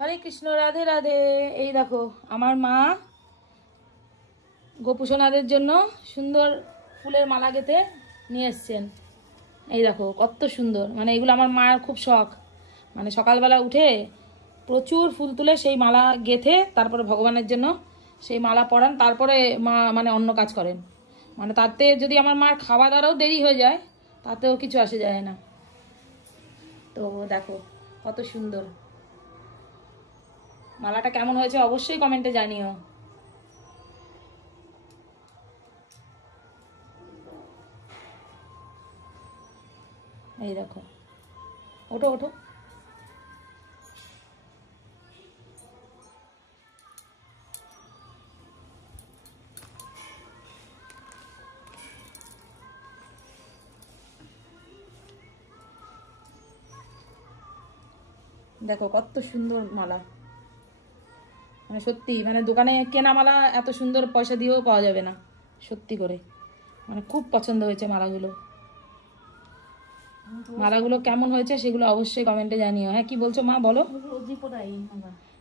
হরে কৃষ্ণ, রাধে রাধে। এই দেখো আমার মা গোপুসোনাদের জন্য সুন্দর ফুলের মালা গেঁথে নিয়ে এসছেন। এই দেখো কত সুন্দর, মানে এগুলো আমার মায়ের খুব শখ। মানে সকালবেলা উঠে প্রচুর ফুল তুলে সেই মালা গেঁথে তারপরে ভগবানের জন্য সেই মালা পরান, তারপরে মা মানে অন্য কাজ করেন। মানে তাতে যদি আমার মার খাওয়া দাওয়াও দেরি হয়ে যায় তাতেও কিছু আসে যায় না। তো দেখো কত সুন্দর মালাটা, কেমন হয়েছে অবশ্যই কমেন্টে জানিও। এই দেখো, ওঠো ওঠো। দেখো কত সুন্দর মালা, মানে সত্যি মানে দোকানে কেনা মালা এত সুন্দর পয়সা দিয়েও পাওয়া যাবে না, সত্যি করে। মানে খুব পছন্দ হয়েছে মালাগুলো। মালাগুলো কেমন হয়েছে সেগুলো অবশ্যই কমেন্টে জানিও। হ্যাঁ কি বলছো মা, বলো।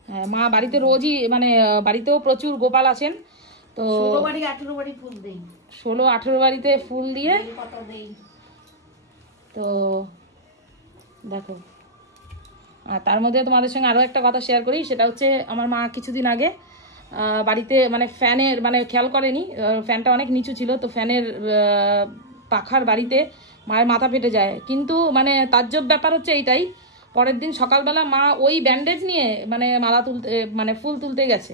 হ্যাঁ মা বাড়িতে রোজই মানে বাড়িতেও প্রচুর গোপাল আছেন, তো 18 বাড়ি ফুল দেই, 16-18 বাড়িতে ফুল দিয়ে তো দেখো। আর তার মধ্যে তোমাদের সঙ্গে আরও একটা কথা শেয়ার করি, সেটা হচ্ছে আমার মা কিছুদিন আগে বাড়িতে মানে ফ্যানের মানে খেয়াল করেনি, ফ্যানটা অনেক নিচু ছিল, তো ফ্যানের পাখার বাড়িতে মায়ের মাথা ফেটে যায়। কিন্তু মানে তাজ্জব ব্যাপার হচ্ছে এইটাই, পরের দিন সকালবেলা মা ওই ব্যান্ডেজ নিয়ে মানে মালা তুলতে মানে ফুল তুলতে গেছে।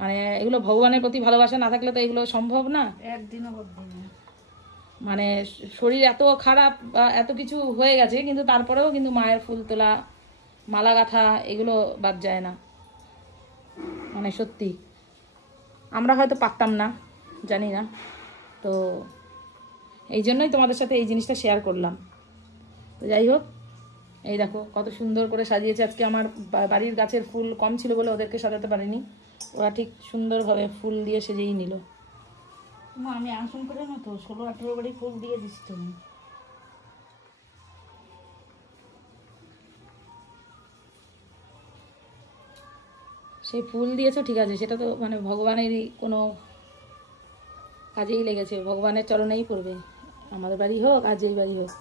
মানে এগুলো ভগবানের প্রতি ভালোবাসা না থাকলে তো এগুলো সম্ভব না। একদিনও মানে শরীর এত খারাপ এত কিছু হয়ে গেছে, কিন্তু তারপরেও কিন্তু মায়ের ফুল তোলা মালা গাঁথা এগুলো বাদ যায় না। মানে সত্যি আমরা হয়তো পারতাম না, জানি না, তো এই জন্যই তোমাদের সাথে এই জিনিসটা শেয়ার করলাম। তো যাই হোক, এই দেখো কত সুন্দর করে সাজিয়েছে আজকে। আমার বাড়ির গাছের ফুল কম ছিল বলে ওদেরকে সাজাতে পারিনি, ওরা ঠিক সুন্দরভাবে ফুল দিয়ে সেজেই নিল। আমি আসন করে না তো 16-18 বাড়ি ফুল দিয়ে দিচ্ছি তুমি। সেই ফুল দিয়েছো ঠিক আছে, সেটা তো মানে ভগবানেরই কোনো কাজেই লেগেছে, ভগবানের চরণেই পড়বে, আমাদের বাড়ি হোক আর যেই বাড়ি হোক।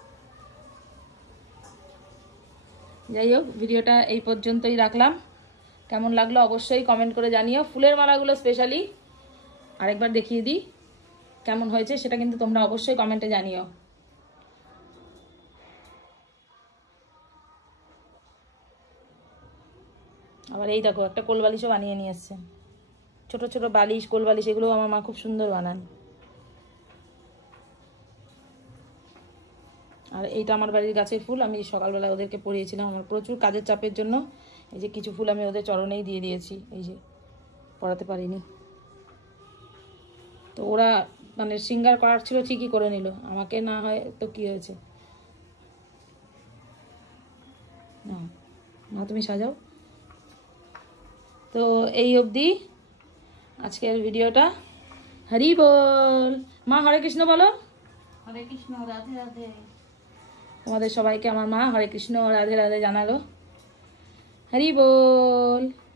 যাই হোক, ভিডিওটা এই পর্যন্তই রাখলাম। কেমন লাগলো অবশ্যই কমেন্ট করে জানিও। ফুলের মালাগুলো স্পেশালি আরেকবার দেখিয়ে দিই কেমন হয়েছে, সেটা কিন্তু তোমরা অবশ্যই কমেন্টে জানিও। আবার এই দেখো একটা কোল বালিশও বানিয়ে নিয়ে এসছে, ছোট ছোট বালিশ কোল বালিশ, এগুলো আমার মা খুব সুন্দর বানান। আর এইটা আমার বাড়ির গাছের ফুল, আমি সকালবেলা ওদেরকে পরিয়েছিলাম। আমার প্রচুর কাজের চাপের জন্য এই যে কিছু ফুল আমি ওদের চরণেই দিয়ে দিয়েছি, এই যে পড়াতে পারিনি। তো ওরা মানে সিঙ্গার করার ছিল ঠিকই করে নিল, আমাকে না হয় তো কি হয়েছে। না না, তুমি সাজাও। তো এই অবধি আজকের ভিডিওটা। হরি বল মা, হরে কৃষ্ণ বলো। হরে কৃষ্ণ, রাধে রাধে। তোমাদের সবাইকে আমার মা হরে কৃষ্ণ রাধে রাধে জানালো। হরি বল।